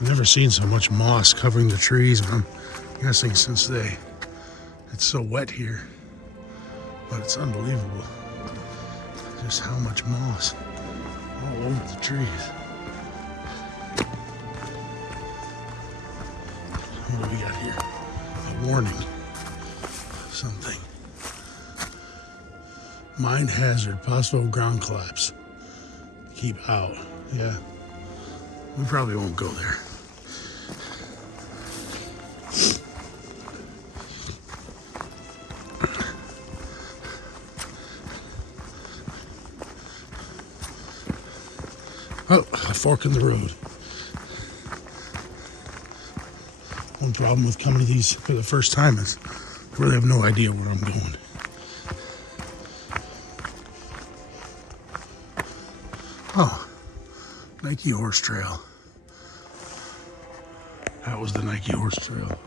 I've never seen so much moss covering the trees, and I'm guessing since it's so wet here. But it's unbelievable just how much moss all over the trees. What do we got here? A warning. Something. Mine hazard, possible ground collapse. Keep out. Yeah. We probably won't go there. Oh, a fork in the road. One problem with coming to these for the first time is I really have no idea where I'm going. Oh, Nike Horse Trail. That was the Nike Horse Trail.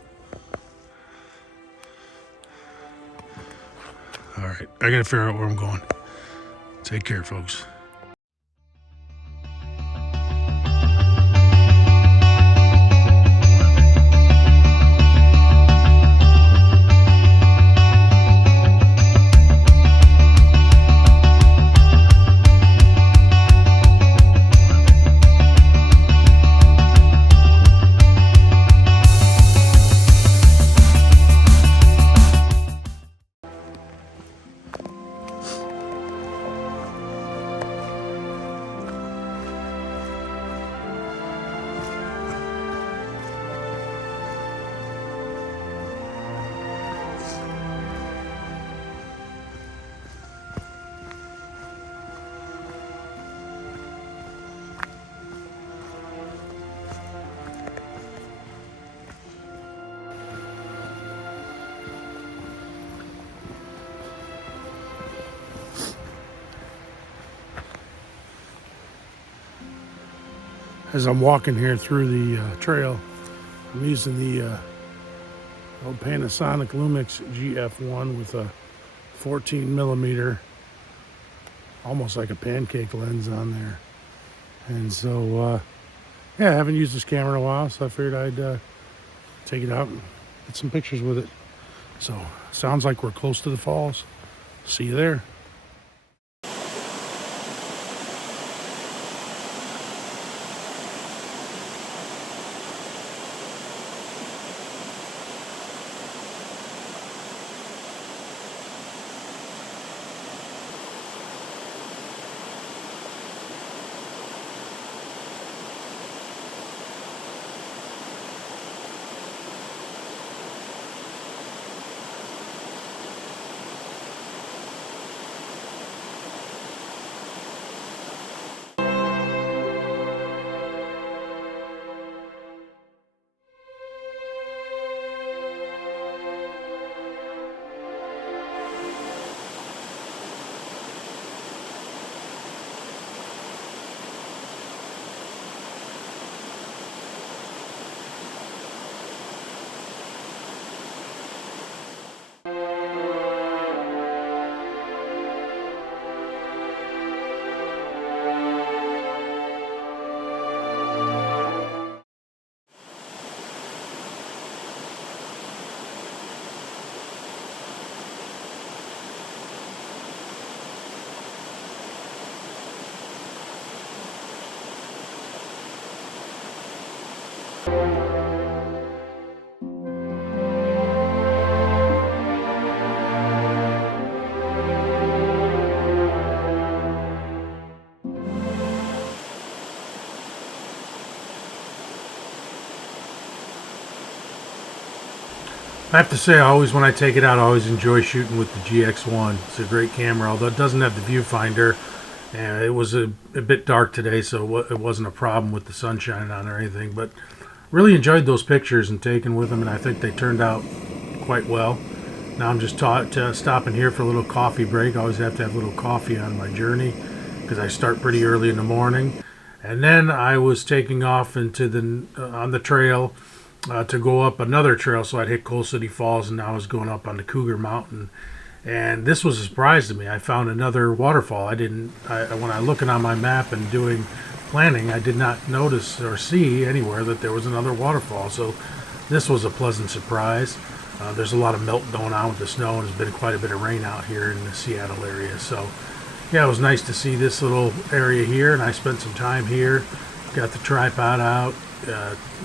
All right, I gotta figure out where I'm going. Take care, folks. As I'm walking here through the trail, I'm using the old Panasonic Lumix GF1 with a 14 millimeter, almost like a pancake lens on there. And so, yeah, I haven't used this camera in a while, so I figured I'd take it out and get some pictures with it. So, sounds like we're close to the falls. See you there. I have to say, when I take it out, I always enjoy shooting with the GX1. It's a great camera, although it doesn't have the viewfinder. And it was a bit dark today, so it wasn't a problem with the sunshine on or anything. But really enjoyed those pictures and taking with them, and I think they turned out quite well. Now I'm just stopping here for a little coffee break. I always have to have a little coffee on my journey because I start pretty early in the morning. And then I was taking off into on the trail to go up another trail, so I'd hit Coal City Falls, and now I was going up on the Cougar Mountain. And this was a surprise to me. I found another waterfall. When I looking on my map and doing planning, I did not notice or see anywhere that there was another waterfall. So this was a pleasant surprise. There's a lot of melt going on with the snow, and there's been quite a bit of rain out here in the Seattle area. So yeah, it was nice to see this little area here, and I spent some time here, got the tripod out.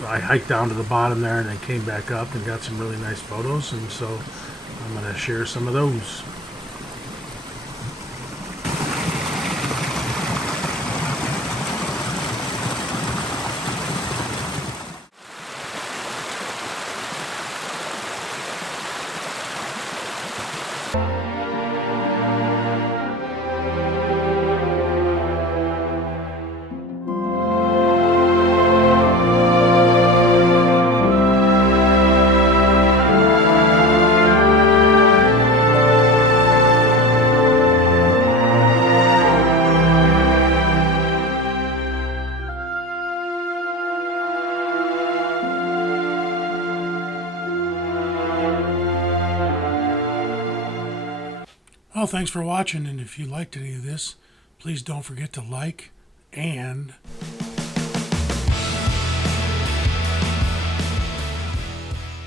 I hiked down to the bottom there and then came back up and got some really nice photos, and so I'm going to share some of those. Well, thanks for watching, and if you liked any of this, please don't forget to like and